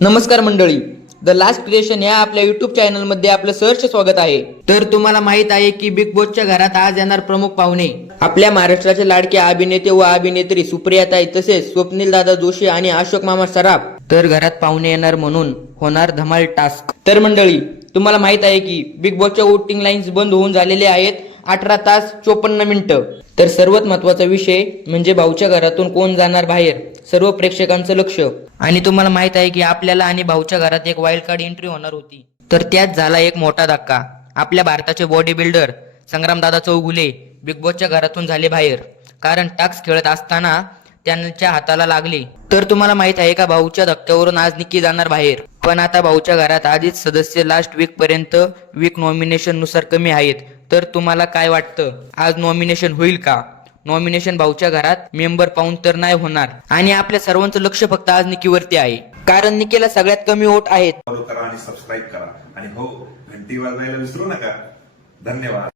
नमस्कार मंडळी, the last creation या आपल्या युट्यूब चॅनलमध्ये आपलं सहर्ष स्वागत आहे। तर तुम्हाला माहित आहे की बिग बॉसच्या घरात आज येणार प्रमुख पाहुणे आपल्या महाराष्ट्राचे लाडके अभिनेते व अभिनेत्री सुप्रियाताई तसेच स्वप्नील दादा जोशी आणि अशोक मामा सराफ। तर घरात पाहुणे येणार म्हणून होणार धमाल टास्क। तर मंडळी, तुम्हाला माहित आहे की बिग बॉसच्या वोटिंग लाईन्स बंद होऊन झालेले आहेत 18 तास 54 मिनिटं। तर सर्वात महत्त्वाचा विषय म्हणजे भाऊच्या घरातून कोण जाणार बाहेर, सर्व प्रेक्षकांचं लक्ष। आणि तुम्हाला माहित आहे की आपल्याला आणि भाऊच्या घरात एक वाईल्ड कार्ड एंट्री होणार होती, तर त्यात झाला एक मोठा धक्का। आपल्या भारताचे बॉडी बिल्डर संग्रामदादा चौगुले बिग बॉसच्या घरातून झाले बाहेर, कारण टास्क खेळत असताना त्यांच्या हाताला लागले। तर तुम्हाला माहित आहे का, भाऊच्या धक्क्यावरून आज निक्की जाणार बाहेर। पण आता भाऊच्या घरात आधीच सदस्य लास्ट वीक पर्यंत वीक नॉमिनेशन नुसार कमी आहेत। तर तुम्हाला काय वाटतं, आज नॉमिनेशन होईल का? नॉमिनेशन भाऊच्या घरात मेंबर पाहून तर नाही होणार। आणि आपल्या सर्वांचं लक्ष फक्त आज निकीवरती आहे, कारण निकीला सगळ्यात कमी वोट आहेत। फॉलो करा आणि सबस्क्राईब करा आणि हो, घंटी वाजवायला विसरू नका। धन्यवाद।